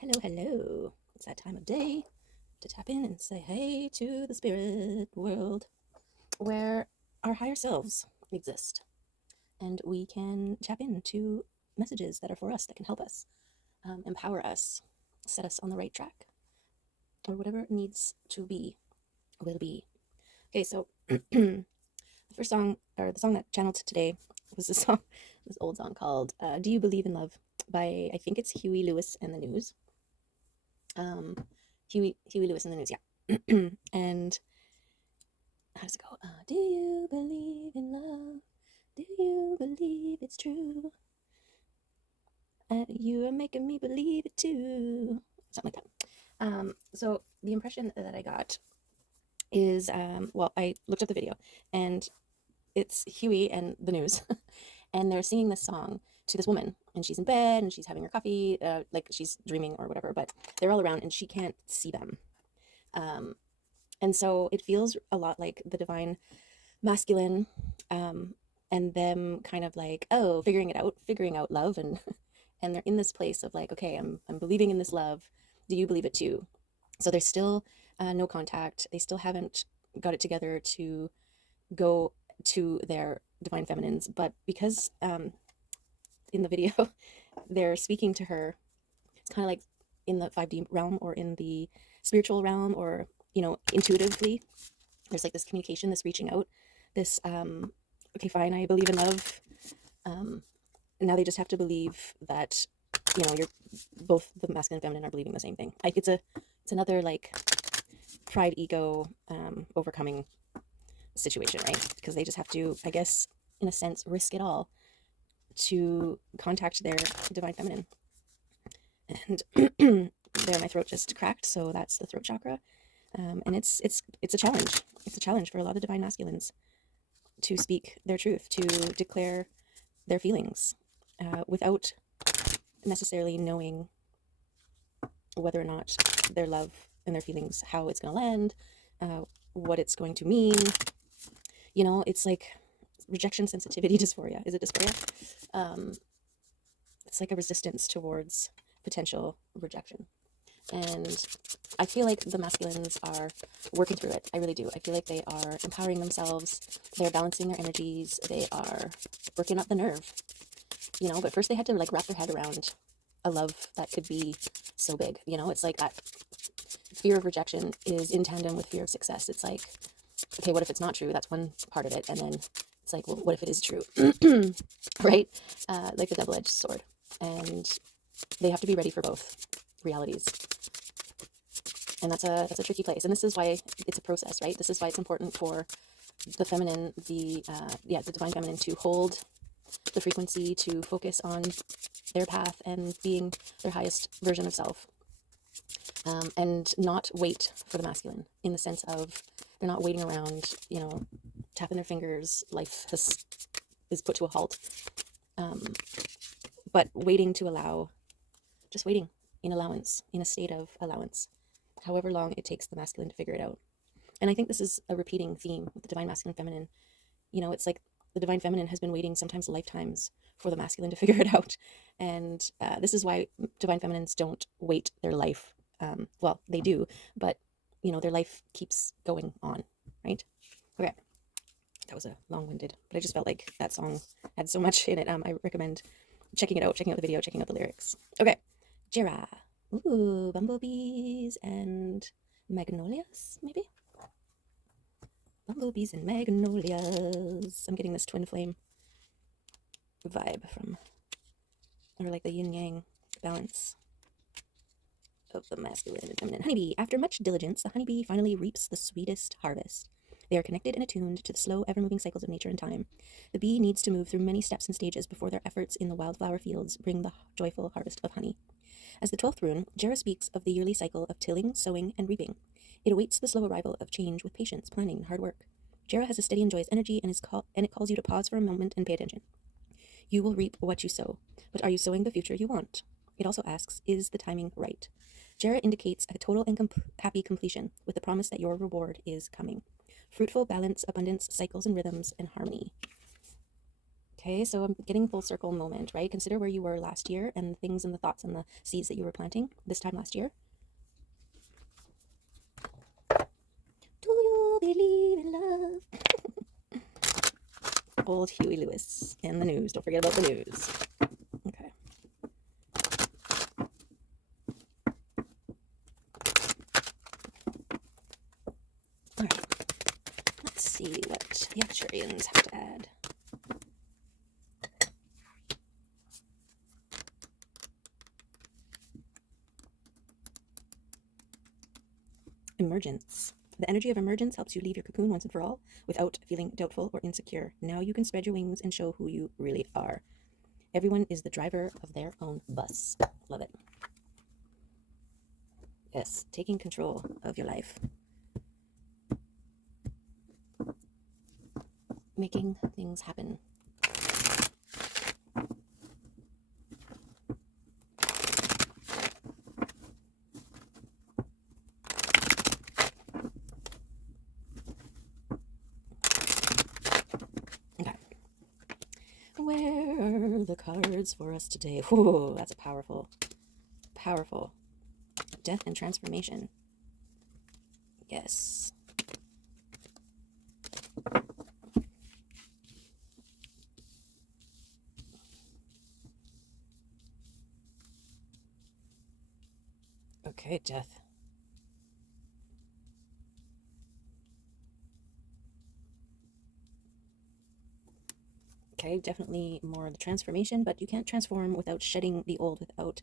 Hello, hello. It's that time of day to tap in and say hey to the spirit world where our higher selves exist. And we can tap into messages that are for us, that can help us, empower us, set us on the right track, or whatever it needs to be, will be. Okay, so the first song, or the song that channeled today, was this old song called Do You Believe in Love by, I think it's Huey Lewis and the News. um, Huey Lewis in the News, yeah. And how does it go? Do you believe in love? Do you believe it's true? You are making me believe it too. Something like that. So the impression that I got is, well, I looked up the video, and it's Huey and the News, and they're singing this song to this woman, and she's in bed and she's having her coffee, like she's dreaming or whatever, but they're all around and she can't see them. Um, and so it feels a lot like the divine masculine, and them kind of like, oh, figuring out love, and and they're in this place of like, okay, I'm believing in this love. Do you believe it too? So there's still no contact. They still haven't got it together to go to their divine feminines, but because in the video they're speaking to her, it's kind of like in the 5D realm or in the spiritual realm, or intuitively there's like this communication, this reaching out, this okay, fine, I believe in love. And now they just have to believe that you're both, the masculine and feminine, are believing the same thing. Like it's another like pride, ego, overcoming situation, right? Because they just have to, I guess, in a sense, risk it all to contact their divine feminine. And there, my throat just cracked, so that's the throat chakra. And it's a challenge. It's a challenge for a lot of divine masculines to speak their truth, to declare their feelings, without necessarily knowing whether or not their love and their feelings, how it's going to land, what it's going to mean. It's like rejection sensitivity dysphoria. Is it dysphoria? It's like a resistance towards potential rejection. And I feel like the masculines are working through it. I really do. I feel like they are empowering themselves. They're balancing their energies. They are working up the nerve. But first they had to like wrap their head around a love that could be so big. It's like that fear of rejection is in tandem with fear of success. It's like, okay, what if it's not true? That's one part of it. And then it's like, well, what if it is true? Right? Like the double-edged sword. And they have to be ready for both realities. And that's a tricky place. And this is why it's a process, right? This is why it's important for the feminine, the divine feminine, to hold the frequency, to focus on their path and being their highest version of self, and not wait for the masculine, in the sense of they're not waiting around, tapping their fingers. Life is put to a halt, but waiting to allow, just waiting in allowance, in a state of allowance, however long it takes the masculine to figure it out. And I think this is a repeating theme with the divine masculine feminine. It's like the divine feminine has been waiting sometimes lifetimes for the masculine to figure it out. And this is why divine feminines don't wait their life. Well, they do, but their life keeps going on, right? Okay, that was a long-winded, but I just felt like that song had so much in it. I recommend checking it out, checking out the video, checking out the lyrics. Okay, Jera. Ooh, bumblebees and magnolias, maybe? Bumblebees and magnolias. I'm getting this twin flame vibe from, or like the yin yang balance of the masculine and feminine. Honeybee. After much diligence, the honeybee finally reaps the sweetest harvest. They are connected and attuned to the slow, ever-moving cycles of nature and time. The bee needs to move through many steps and stages before their efforts in the wildflower fields bring the joyful harvest of honey. As the 12th rune, Jera speaks of the yearly cycle of tilling, sowing, and reaping. It awaits the slow arrival of change with patience, planning, and hard work. Jera has a steady and joyous energy, and it calls you to pause for a moment and pay attention. You will reap what you sow, but are you sowing the future you want? It also asks, is the timing right? Jera indicates a total and happy completion, with the promise that your reward is coming. Fruitful balance, abundance, cycles and rhythms, and harmony. Okay, so I'm getting full circle moment, right? Consider where you were last year and the things and the thoughts and the seeds that you were planting this time last year. Do you believe in love? Old Huey Lewis and the news. Don't forget about the news. Okay. All right. Let's see what the actuarians have to add. Emergence. The energy of emergence helps you leave your cocoon once and for all without feeling doubtful or insecure. Now you can spread your wings and show who you really are. Everyone is the driver of their own bus. Love it. Yes, taking control of your life. Making things happen. Okay. Where are the cards for us today? Whoa, that's a powerful, powerful death and transformation. Yes. Okay, death. Okay, definitely more the transformation, but you can't transform without shedding the old, without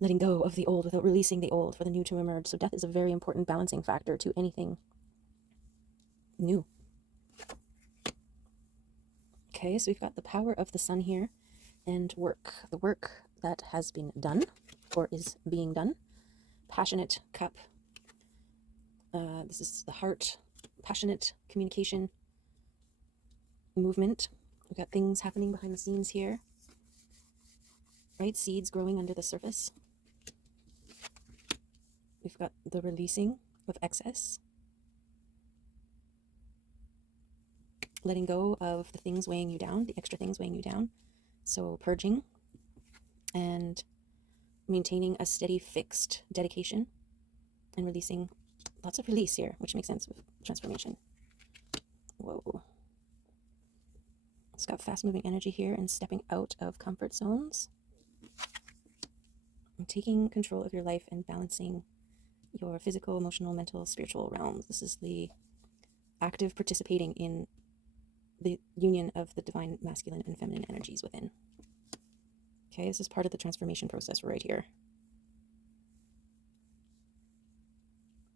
letting go of the old, without releasing the old for the new to emerge. So death is a very important balancing factor to anything new. Okay, so we've got the power of the sun here and work. The work that has been done or is being done. Passionate cup. This is the heart. Passionate communication movement. We've got things happening behind the scenes here. Right? Seeds growing under the surface. We've got the releasing of excess. Letting go of the things weighing you down, the extra things weighing you down. So purging and maintaining a steady, fixed dedication and releasing. Lots of release here, which makes sense with transformation. Whoa. It's got fast moving energy here and stepping out of comfort zones. And taking control of your life and balancing your physical, emotional, mental, spiritual realms. This is the active participating in the union of the divine masculine and feminine energies within. Okay, this is part of the transformation process right here.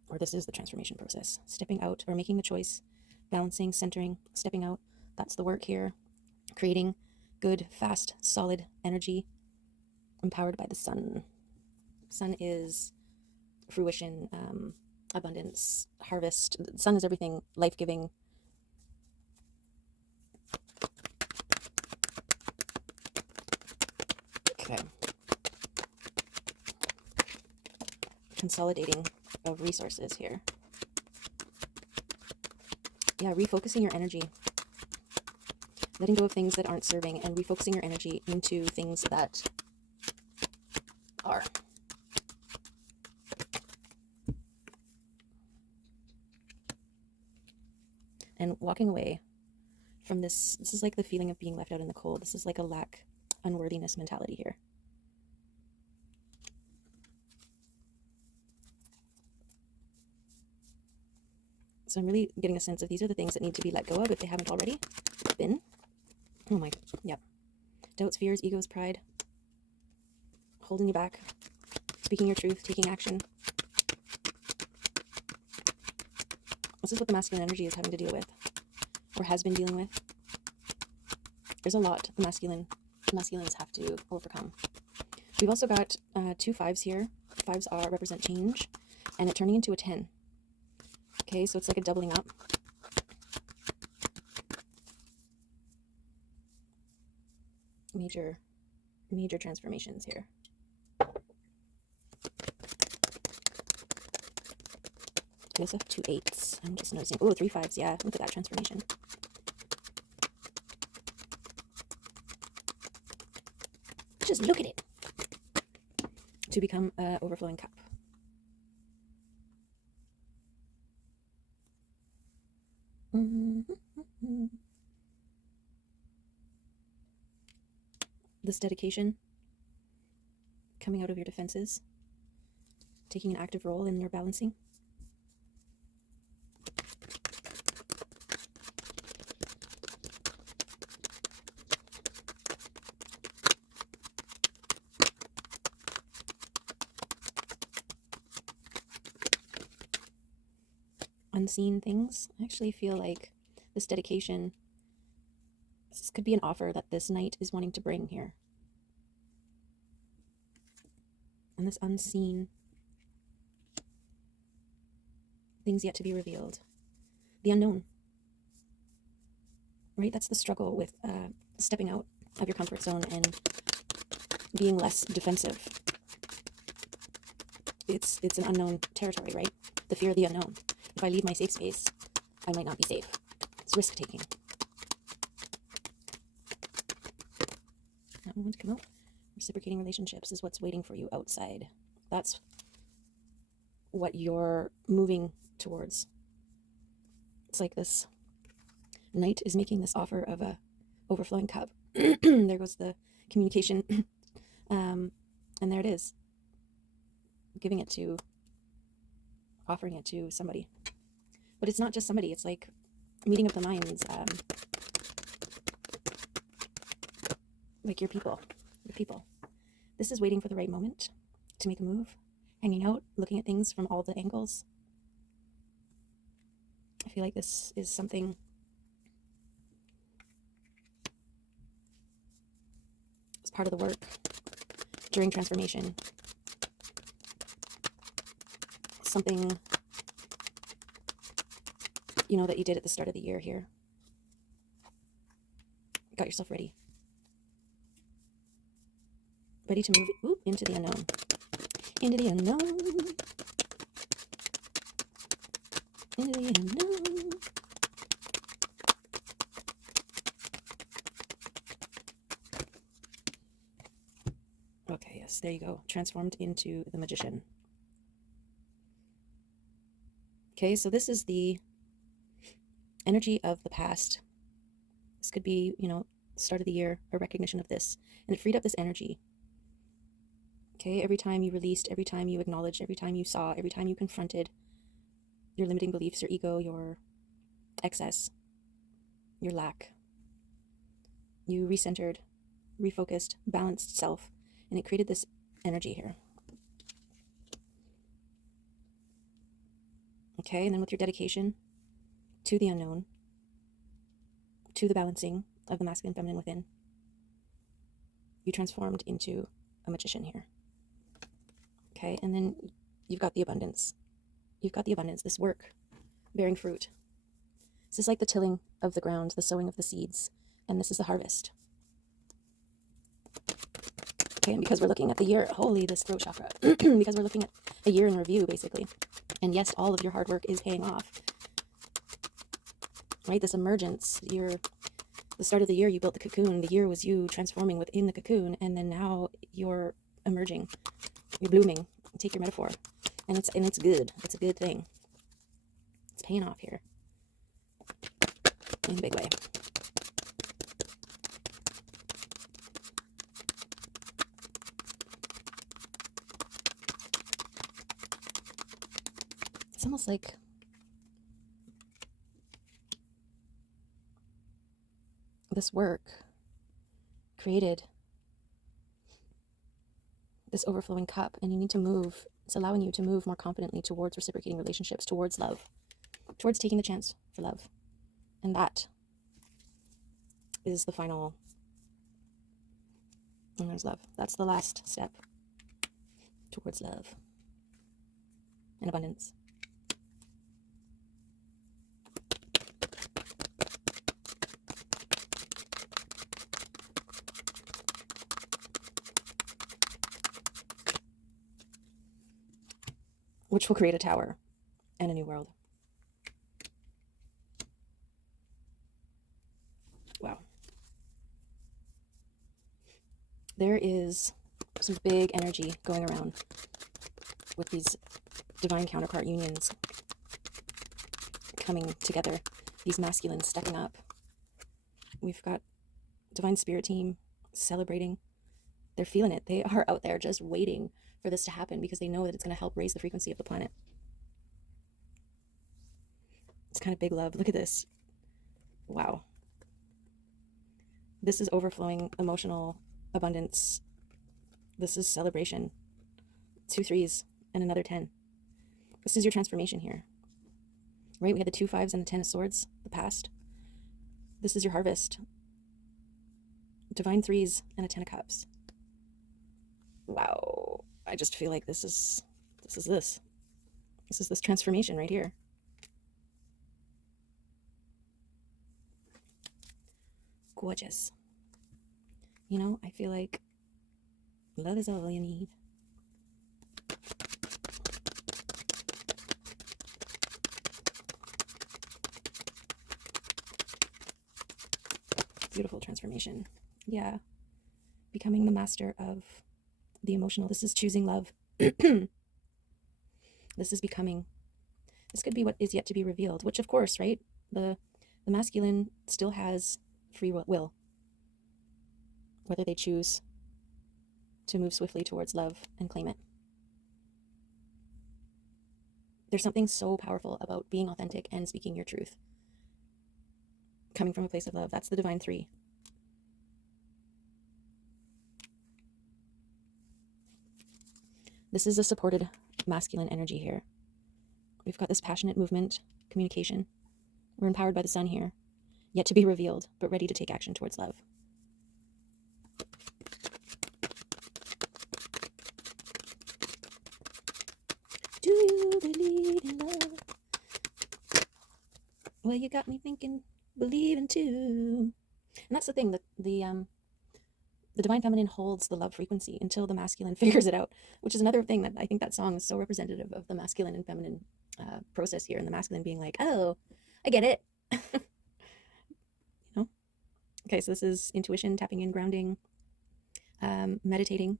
Or this is the transformation process. Stepping out or making the choice, balancing, centering, stepping out. That's the work here. Creating good, fast, solid energy empowered by the sun. Sun is fruition, abundance, harvest. The sun is everything life-giving. Okay. Consolidating of resources here. Yeah, refocusing your energy. Letting go of things that aren't serving and refocusing your energy into things that are. And walking away from this is like the feeling of being left out in the cold. This is like a lack, unworthiness mentality here. So I'm really getting a sense of these are the things that need to be let go of if they haven't already been. Oh my, yep. Doubts, fears, egos, pride, holding you back, speaking your truth, taking action. This is what the masculine energy is having to deal with, or has been dealing with. There's a lot the masculines have to overcome. We've also got 2 5s here. 5s represent change, and it turning into a 10. Okay, so it's like a doubling up. Major transformations here. We also have 2 8s. I'm just noticing. Oh, 3 5s. Yeah, look at that transformation. Just look at it. To become an overflowing cup. This dedication, coming out of your defenses, taking an active role in your balancing. Unseen things. I actually feel like this dedication, this could be an offer that this knight is wanting to bring here. And this unseen, things yet to be revealed. The unknown. Right? That's the struggle with stepping out of your comfort zone and being less defensive. It's an unknown territory, right? The fear of the unknown. If I leave my safe space, I might not be safe. It's risk-taking. That one want to come out. Reciprocating relationships is what's waiting for you outside. That's what you're moving towards. It's like this knight is making this offer of a overflowing cup. There goes the communication. And there it is. Giving it to, offering it to somebody. But it's not just somebody, it's like meeting of the minds. Like your people. This is waiting for the right moment to make a move, hanging out, looking at things from all the angles. I feel like this is something as part of the work during transformation. Something, you know, that you did at the start of the year here. Got yourself ready. Ready to move into the unknown. Into the unknown. Into the unknown. Okay, yes, there you go. Transformed into the magician. Okay, so this is the energy of the past. This could be, you know, start of the year, a recognition of this. And it freed up this energy. Okay, every time you released, every time you acknowledged, every time you saw, every time you confronted your limiting beliefs, your ego, your excess, your lack, you recentered, refocused, balanced self, and it created this energy here. Okay, and then with your dedication to the unknown, to the balancing of the masculine and feminine within, you transformed into a magician here. Okay, and then you've got the abundance. You've got the abundance, this work bearing fruit. This is like the tilling of the ground, the sowing of the seeds, and this is the harvest. Okay, and because we're looking at the year, holy, this throat chakra, because we're looking at a year in review, basically. And yes, all of your hard work is paying off. Right, this emergence, the start of the year, you built the cocoon. The year was you transforming within the cocoon, and then now you're emerging. You're blooming. Take your metaphor. And it's good. It's a good thing. It's paying off here. In a big way. It's almost like this work created this overflowing cup, and you need to move. It's allowing you to move more confidently towards reciprocating relationships, towards love, towards taking the chance for love. And that is the final, and there's love. That's the last step towards love and abundance. Which will create a tower and a new world. Wow. There is some big energy going around with these divine counterpart unions coming together, these masculines stepping up. We've got divine spirit team celebrating. They're feeling it. They are out there just waiting for this to happen because they know that it's going to help raise the frequency of the planet. It's kind of big love. Look at this. Wow. This is overflowing emotional abundance. This is celebration. 2 3s and another 10. This is your transformation here. Right? We had the 2 5s and the 10 of swords, the past. This is your harvest. Divine 3s and a 10 of cups. Wow. I just feel like this is this transformation right here. Gorgeous. You know, I feel like love is all you need. Beautiful transformation. Yeah. Becoming the master of the emotional. This is choosing love. This is becoming. This could be what is yet to be revealed, which of course, right? The masculine still has free will. Whether they choose to move swiftly towards love and claim it. There's something so powerful about being authentic and speaking your truth. Coming from a place of love. That's the divine 3. This is a supported masculine energy here. We've got this passionate movement, communication. We're empowered by the sun here, yet to be revealed, but ready to take action towards love. Do you believe in love? Well, you got me thinking, believing too. And that's the thing, the divine feminine holds the love frequency until the masculine figures it out, which is another thing that I think that song is so representative of the masculine and feminine process here, and the masculine being like, oh, I get it. You know? Okay, so this is intuition, tapping in, grounding, meditating.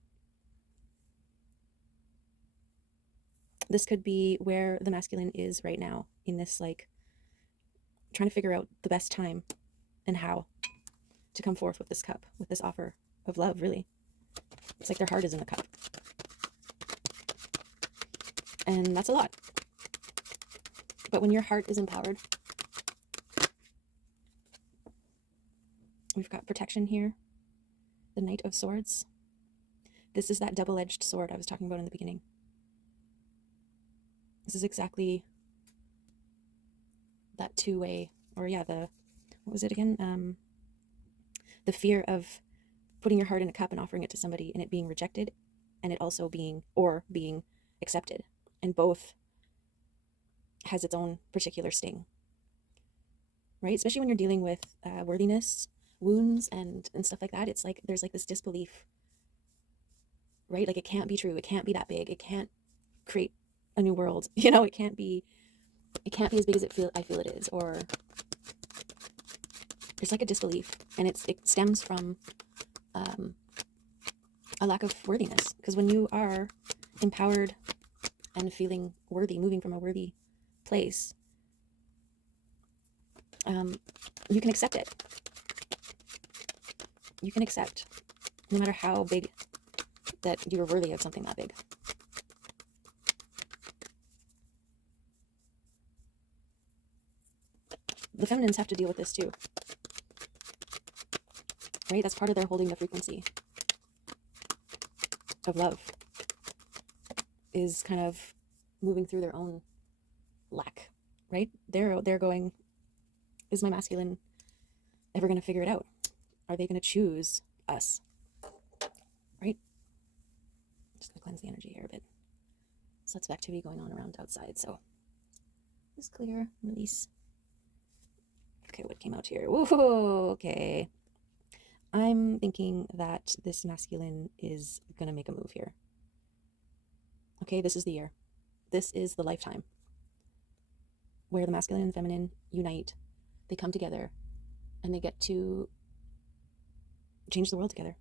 This could be where the masculine is right now in this, like, trying to figure out the best time and how to come forth with this cup, with this offer of love, really. It's like their heart is in the cup. And that's a lot. But when your heart is empowered, we've got protection here. The Knight of Swords. This is that double-edged sword I was talking about in the beginning. This is exactly that two-way, or yeah, what was it again? The fear of putting your heart in a cup and offering it to somebody and it being rejected, and it also being accepted. And both has its own particular sting, right? Especially when you're dealing with worthiness, wounds, and stuff like that. It's like there's like this disbelief, right? Like it can't be true. It can't be that big. It can't create a new world. You know, it can't be as big as I feel it is. Or there's like a disbelief, and it stems from a lack of worthiness. Because when you are empowered and feeling worthy, moving from a worthy place, you can accept it. You can accept, no matter how big, that you are worthy of something that big. The feminines have to deal with this too, right? That's part of their holding the frequency of love, is kind of moving through their own lack, right? They're going, is my masculine ever going to figure it out? Are they going to choose us? Right? Just going to cleanse the energy here a bit. There's lots of activity going on around outside, so just clear, release. Okay, what came out here? Whoa, okay. I'm thinking that this masculine is going to make a move here. Okay, this is the year. This is the lifetime where the masculine and feminine unite. They come together and they get to change the world together.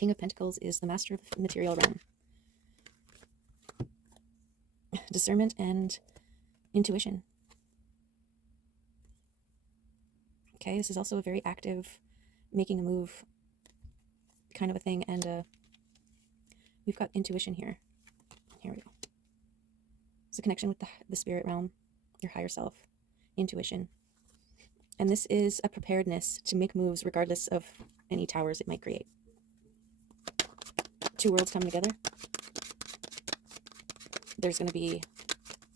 King of Pentacles is the master of the material realm. Discernment and intuition. Okay, this is also a very active, making a move kind of a thing, and we've got intuition here. Here we go. It's a connection with the spirit realm, your higher self, intuition. And this is a preparedness to make moves regardless of any towers it might create. Two worlds coming together. There's going to be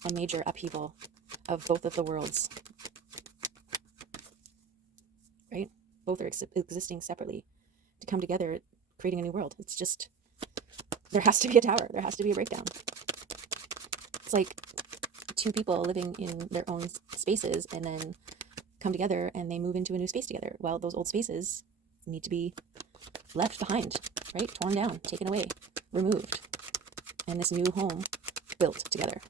a major upheaval of both of the worlds. Right? Both are existing separately to come together, creating a new world. It's just, there has to be a tower. There has to be a breakdown. It's like two people living in their own spaces and then come together and they move into a new space together. Well, those old spaces need to be left behind, right? Torn down, taken away, removed, and this new home built together,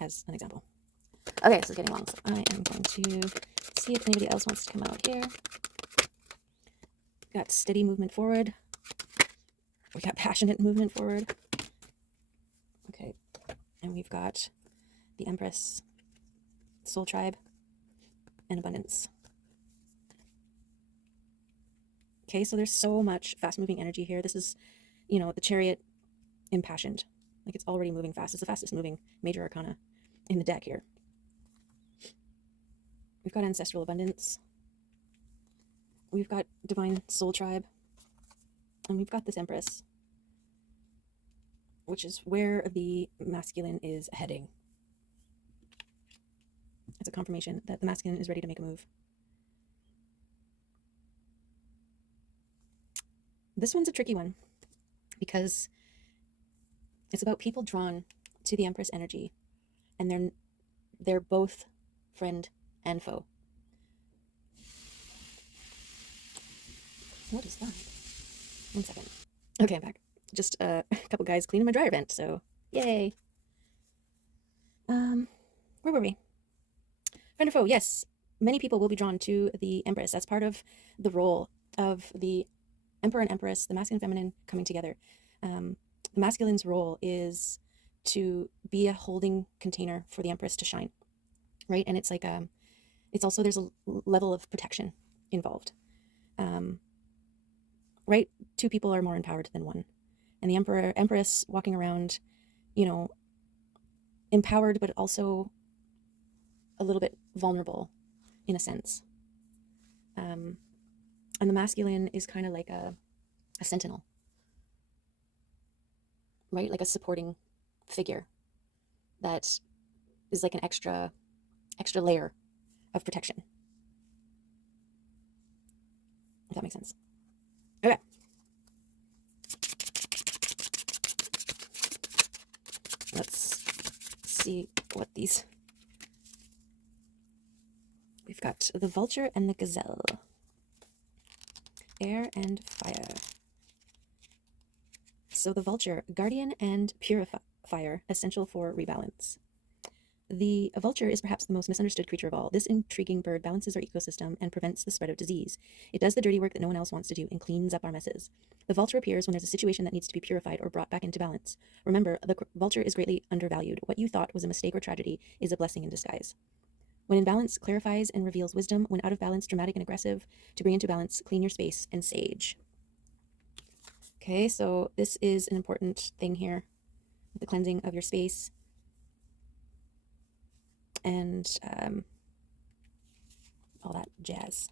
as an example. Okay, so it's getting long, so I am going to see if anybody else wants to come out here. Got steady movement forward. We got passionate movement forward. Okay, and we've got the Empress, Soul Tribe, and Abundance. Okay, so there's so much fast-moving energy here. This is, the Chariot impassioned. Like, it's already moving fast. It's the fastest moving major arcana in the deck here. We've got Ancestral Abundance. We've got Divine Soul Tribe. And we've got this Empress, which is where the masculine is heading. It's a confirmation that the masculine is ready to make a move. This one's a tricky one because it's about people drawn to the Empress energy, and they're both friend and foe. What is that? 1 second. Okay, I'm back. Just a couple guys cleaning my dryer vent, so yay. Where were we? Friend or foe? Yes, many people will be drawn to the Empress. That's part of the role of the Emperor and Empress, the masculine and feminine coming together. The masculine's role is to be a holding container for the Empress to shine, right? And it's like it's also, there's a level of protection involved, right? Two people are more empowered than one, and the Empress walking around, empowered but also a little bit vulnerable in a sense. And the masculine is kind of like a sentinel, right? Like a supporting figure that is like an extra layer of protection. If that makes sense. Okay. Let's see what these... We've got the Vulture and the Gazelle. Air and fire. So the Vulture, guardian and purifier, essential for rebalance. The vulture is perhaps the most misunderstood creature of all. This intriguing bird balances our ecosystem and prevents the spread of disease. It does the dirty work that no one else wants to do and cleans up our messes. The vulture appears when there's a situation that needs to be purified or brought back into balance. Remember, the vulture is greatly undervalued. What you thought was a mistake or tragedy is a blessing in disguise. When in balance, clarifies and reveals wisdom. When out of balance, dramatic and aggressive. To bring into balance, clean your space and sage. Okay, so this is an important thing here, with the cleansing of your space. And all that jazz.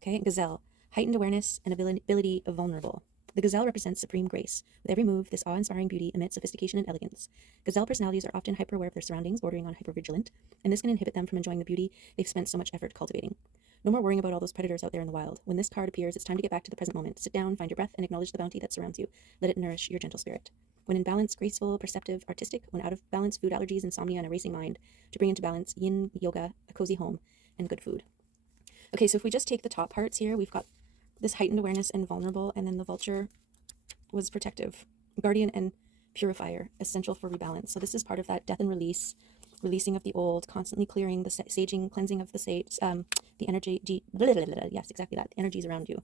Okay, Gazelle, heightened awareness and ability of vulnerable. The gazelle represents supreme grace. With every move, this awe-inspiring beauty emits sophistication and elegance. Gazelle personalities are often hyper-aware of their surroundings, bordering on hyper-vigilant, and this can inhibit them from enjoying the beauty they've spent so much effort cultivating. No more worrying about all those predators out there in the wild. When this card appears, it's time to get back to the present moment. Sit down, find your breath, and acknowledge the bounty that surrounds you. Let it nourish your gentle spirit. When in balance, graceful, perceptive, artistic. When out of balance, food allergies, insomnia, and a racing mind. To bring into balance, yin, yoga, a cozy home, and good food. Okay, so if we just take the top parts here, we've got this heightened awareness and vulnerable, and then the vulture was protective, guardian and purifier, essential for rebalance. So this is part of that death and release, releasing of the old, constantly clearing the saging, cleansing of the sage, the energy, yes, exactly that, the energies around you.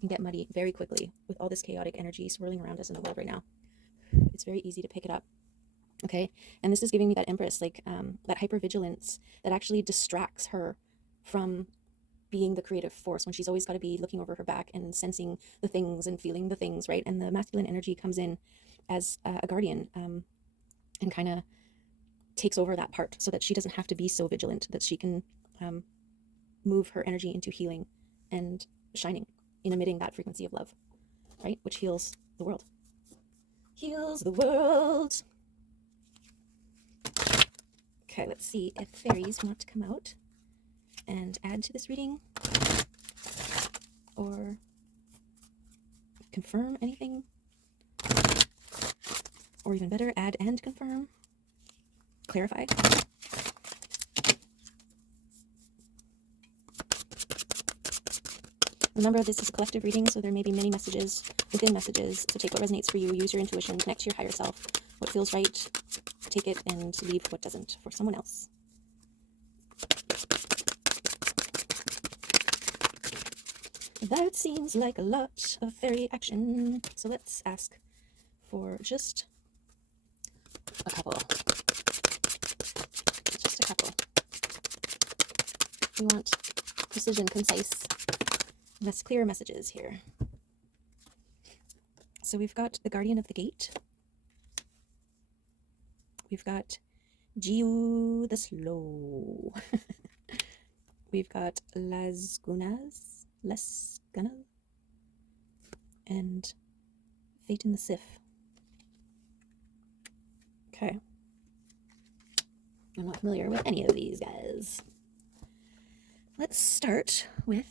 can get muddy very quickly with all this chaotic energy swirling around us in the world right now. It's very easy to pick it up. Okay, and this is giving me that Empress, like that hypervigilance that actually distracts her from being the creative force when she's always got to be looking over her back and sensing the things and feeling the things, right? And the masculine energy comes in as a guardian, and kind of takes over that part so that she doesn't have to be so vigilant, that she can move her energy into healing and shining in emitting that frequency of love, right? Which heals the world. Heals the world. Okay, let's see if fairies want to come out and add to this reading or confirm anything, or even better, add and confirm, clarify. Remember, this is a collective reading, so there may be many messages within messages, so take what resonates for you, use your intuition, connect to your higher self. What feels right, take it, and leave what doesn't for someone else. That seems like a lot of fairy action, so let's ask for just a couple. Just a couple. We want precision, concise, clear messages here. So we've got the Guardian of the Gate. We've got Jiu the Slow. We've got Las Gunas, and Fate in the Sif. Okay. I'm not familiar with any of these guys. Let's start with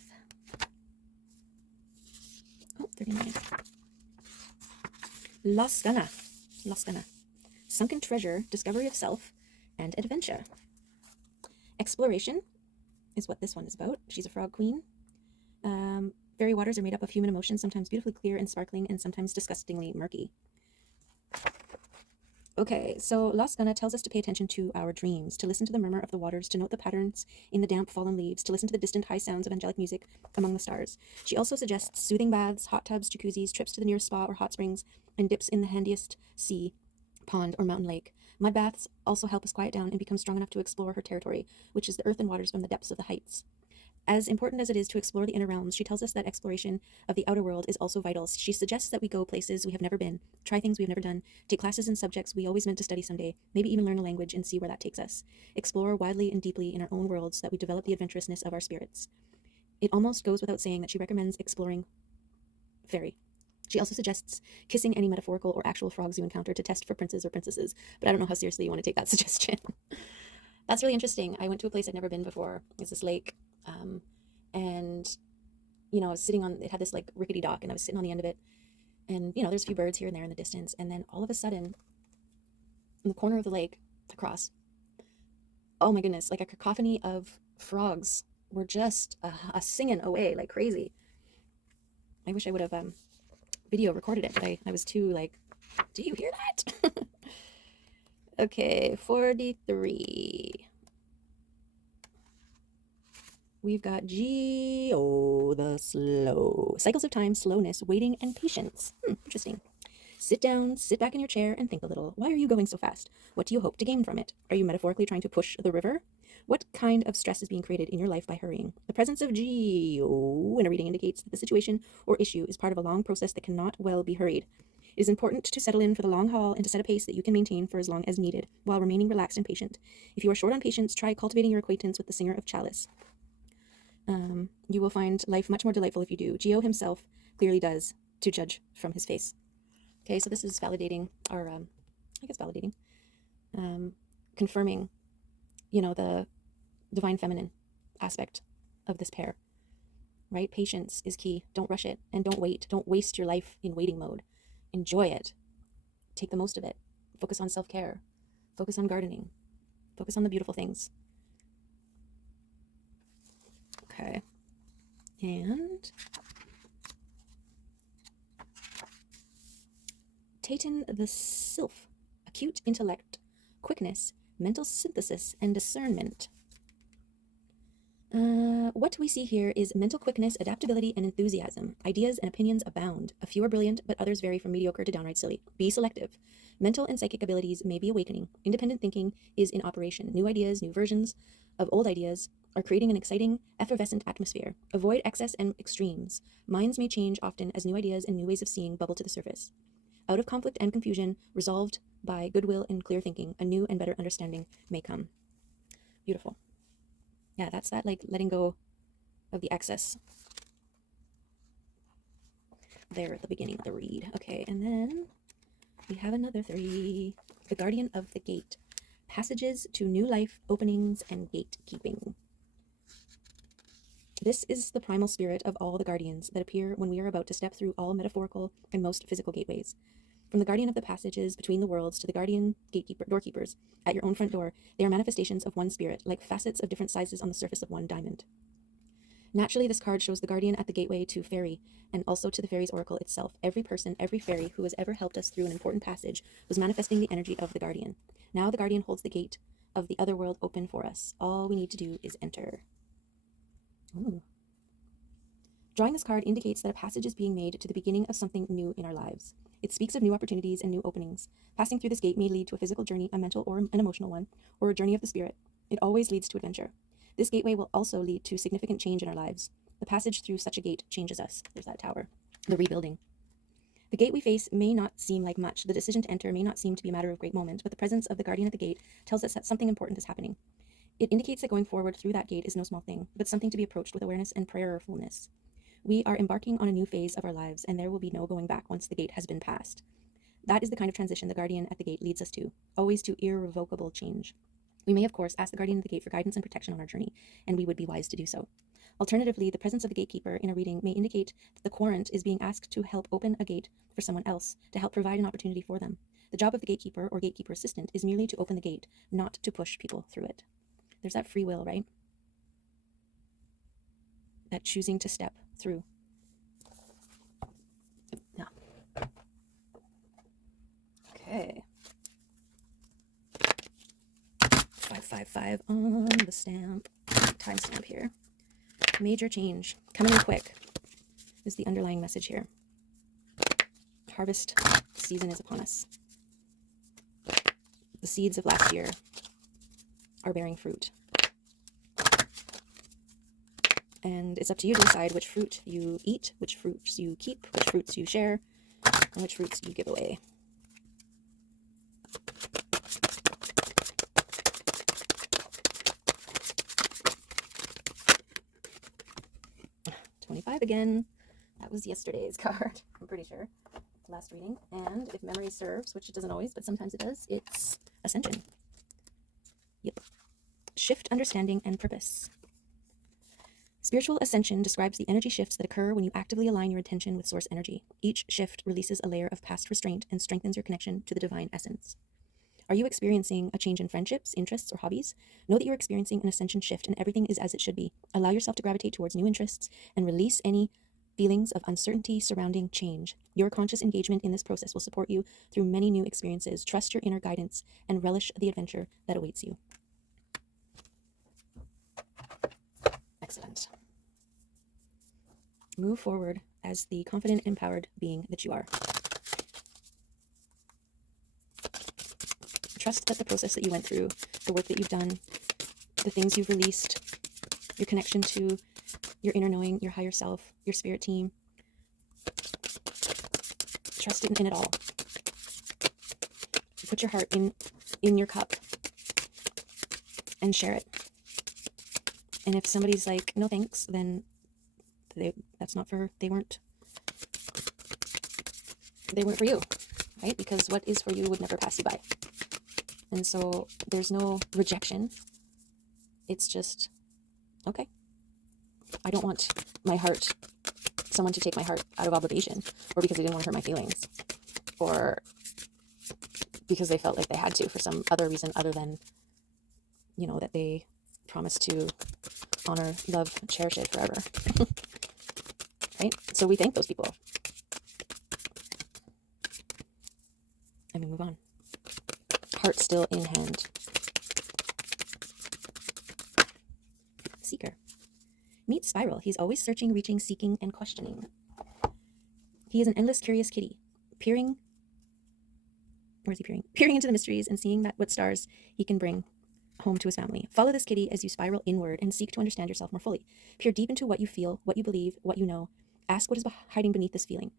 39. Las Gana. Sunken treasure, discovery of self, and adventure. Exploration is what this one is about. She's a frog queen. Fairy waters are made up of human emotions, sometimes beautifully clear and sparkling, and sometimes disgustingly murky. Okay, so Las Gana tells us to pay attention to our dreams, to listen to the murmur of the waters, to note the patterns in the damp fallen leaves, to listen to the distant high sounds of angelic music among the stars. She also suggests soothing baths, hot tubs, jacuzzis, trips to the nearest spa or hot springs, and dips in the handiest sea, pond, or mountain lake. Mud baths also help us quiet down and become strong enough to explore her territory, which is the earth and waters from the depths of the heights. As important as it is to explore the inner realms, she tells us that exploration of the outer world is also vital. She suggests that we go places we have never been, try things we've never done, take classes in subjects we always meant to study someday, maybe even learn a language and see where that takes us. Explore widely and deeply in our own worlds so that we develop the adventurousness of our spirits. It almost goes without saying that she recommends exploring fairy. She also suggests kissing any metaphorical or actual frogs you encounter to test for princes or princesses, but I don't know how seriously you want to take that suggestion. That's really interesting. I went to a place I'd never been before. It's this lake, and I was sitting on, it had this like rickety dock, and I was sitting on the end of it, and there's a few birds here and there in the distance, and then all of a sudden, in the corner of the lake, across, oh my goodness, like a cacophony of frogs were just a singing away like crazy. I wish I would have video recorded it, but I was too like, do you hear that? Okay, 43. We've got Geo the Slow. Cycles of time, slowness, waiting, and patience. Interesting. Sit down, sit back in your chair, and think a little. Why are you going so fast? What do you hope to gain from it? Are you metaphorically trying to push the river? What kind of stress is being created in your life by hurrying? The presence of Geo in a reading indicates that the situation or issue is part of a long process that cannot well be hurried. It is important to settle in for the long haul and to set a pace that you can maintain for as long as needed, while remaining relaxed and patient. If you are short on patience, try cultivating your acquaintance with the singer of Chalice. You will find life much more delightful if you do. Geo himself clearly does, to judge from his face. Okay, so this is validating, or validating, confirming, the divine feminine aspect of this pair, right? Patience is key. Don't rush it, and don't wait. Don't waste your life in waiting mode. Enjoy it. Take the most of it. Focus on self-care. Focus on gardening. Focus on the beautiful things. Okay. And Tatan the Sylph. Acute intellect, quickness, mental synthesis, and discernment. What we see here is mental quickness, adaptability, and enthusiasm. Ideas and opinions abound. A few are brilliant, but others vary from mediocre to downright silly. Be selective. Mental and psychic abilities may be awakening. Independent thinking is in operation. New ideas, new versions of old ideas are creating an exciting, effervescent atmosphere. Avoid excess and extremes. Minds may change often as new ideas and new ways of seeing bubble to the surface. Out of conflict and confusion, resolved by goodwill and clear thinking, a new and better understanding may come. Beautiful. Yeah, that's that, like, letting go of the excess there at the beginning of the read. Okay, and then we have another 3. The Guardian of the Gate. Passages to new life, openings, and gatekeeping. This is the primal spirit of all the guardians that appear when we are about to step through all metaphorical and most physical gateways. From the guardian of the passages between the worlds to the guardian doorkeepers at your own front door, they are manifestations of one spirit, like facets of different sizes on the surface of one diamond. Naturally, this card shows the guardian at the gateway to fairy, and also to the fairy's oracle itself. Every person, every fairy who has ever helped us through an important passage was manifesting the energy of the guardian. Now the guardian holds the gate of the other world open for us. All we need to do is enter. Ooh. Drawing this card indicates that a passage is being made to the beginning of something new in our lives. It speaks of new opportunities and new openings. Passing through this gate may lead to a physical journey, a mental or an emotional one, or a journey of the spirit. It always leads to adventure. This gateway will also lead to significant change in our lives. The passage through such a gate changes us. There's that tower. The rebuilding. The gate we face may not seem like much. The decision to enter may not seem to be a matter of great moment, but the presence of the guardian at the gate tells us that something important is happening. It indicates that going forward through that gate is no small thing, but something to be approached with awareness and prayerfulness. We are embarking on a new phase of our lives, and there will be no going back once the gate has been passed. That is the kind of transition the guardian at the gate leads us to, always to irrevocable change. We may, of course, ask the guardian at the gate for guidance and protection on our journey, and we would be wise to do so. Alternatively, the presence of the gatekeeper in a reading may indicate that the querent is being asked to help open a gate for someone else, to help provide an opportunity for them. The job of the gatekeeper or gatekeeper assistant is merely to open the gate, not to push people through it. There's that free will, right? That choosing to step through. Yeah. Okay. 555 on the stamp. Timestamp here. Major change. Coming in quick is the underlying message here. Harvest season is upon us. The seeds of last year are bearing fruit. And it's up to you to decide which fruit you eat, which fruits you keep, which fruits you share, and which fruits you give away. $25 again. That was yesterday's card, I'm pretty sure. Last reading. And if memory serves, which it doesn't always, but sometimes it does, it's Ascension. Yep. Shift, understanding, and purpose. Spiritual ascension describes the energy shifts that occur when you actively align your attention with source energy. Each shift releases a layer of past restraint and strengthens your connection to the divine essence. Are you experiencing a change in friendships, interests, or hobbies? Know that you're experiencing an ascension shift and everything is as it should be. Allow yourself to gravitate towards new interests and release any feelings of uncertainty surrounding change. Your conscious engagement in this process will support you through many new experiences. Trust your inner guidance and relish the adventure that awaits you. Excellent. Move forward as the confident, empowered being that you are. Trust that the process that you went through, the work that you've done, the things you've released, your connection to your inner knowing, your higher self, your spirit team, trust in it all. Put your heart in your cup and share it. And if somebody's like, no thanks, then they weren't for you, right? Because what is for you would never pass you by. And so there's no rejection. It's just, okay. I don't want someone to take my heart out of obligation, or because they didn't want to hurt my feelings, or because they felt like they had to for some other reason other than, that they promised to honor, love, cherish it forever. Right? So we thank those people. And we move on. Heart still in hand. Seeker. spiral. He's always searching, reaching, seeking, and questioning. He is an endless, curious kitty, peering. Where is he peering? Peering into the mysteries and seeing what stars he can bring home to his family. Follow this kitty as you spiral inward and seek to understand yourself more fully. Peer deep into what you feel, what you believe, what you know. Ask what is hiding beneath this feeling.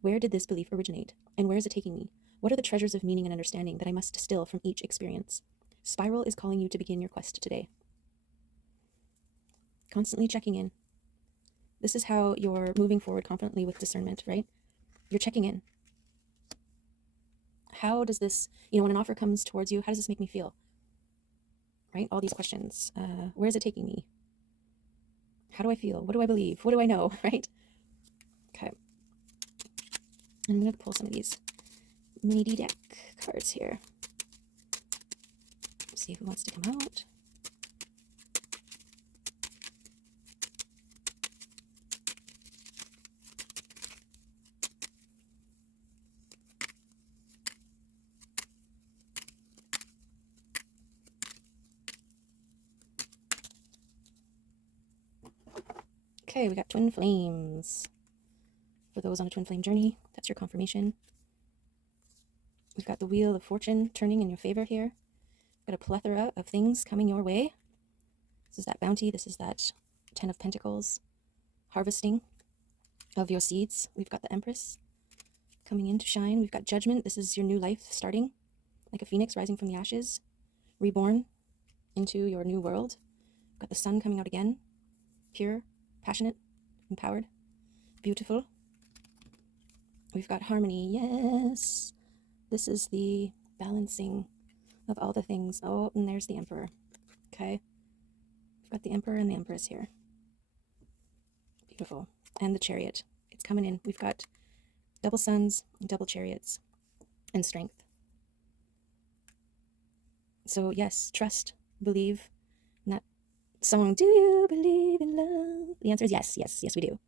Where did this belief originate? And where is it taking me? What are the treasures of meaning and understanding that I must distill from each experience? Spiral is calling you to begin your quest today. Constantly checking in. This is how you're moving forward confidently with discernment, right? You're checking in. How does this, when an offer comes towards you, how does this make me feel? Right? All these questions. Where is it taking me? How do I feel? What do I believe? What do I know? Right? Okay. I'm going to pull some of these mini D deck cards here. See who wants to come out. Okay, we got twin flames. For those on a twin flame journey, that's your confirmation. We've got the wheel of fortune turning in your favor here. We've got a plethora of things coming your way. This is that bounty. This is that 10 of Pentacles. Harvesting of your seeds. We've got the Empress coming in to shine. We've got Judgment. This is your new life starting. Like a phoenix rising from the ashes. Reborn into your new world. We've got the sun coming out again. Pure, passionate, empowered, beautiful. We've got harmony. Yes. This is the balancing of all the things. Oh, and there's the Emperor. Okay. We've got the Emperor and the Empress here. Beautiful. And the Chariot. It's coming in. We've got double suns, double chariots, and strength. So yes, trust, believe. And that song, do you believe in love? The answer is yes, yes, yes we do.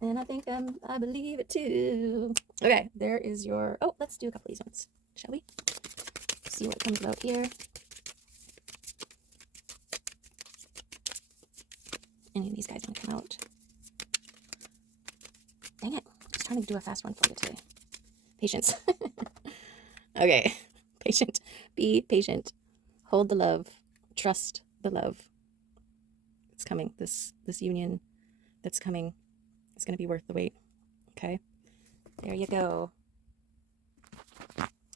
And I think I believe it too. Okay, there is your, oh, let's do a couple of these ones, shall we? See what comes out here. Any of these guys want to come out? Dang it, I was trying to do a fast one for you today. Patience. Okay, patient, be patient. Hold the love, trust the love. It's coming, this union that's coming is going to be worth the wait. Okay, there you go.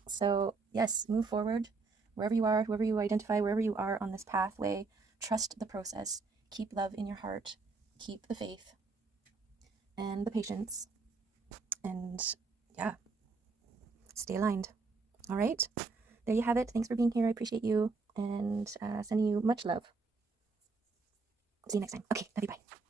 So yes, move forward wherever you are, whoever you identify, wherever you are on this pathway. Trust the process. Keep love in your heart. Keep the faith and the patience. And yeah, stay aligned. All right, there you have it. Thanks for being here. I appreciate you, and sending you much love. See you next time. Okay, love you, bye.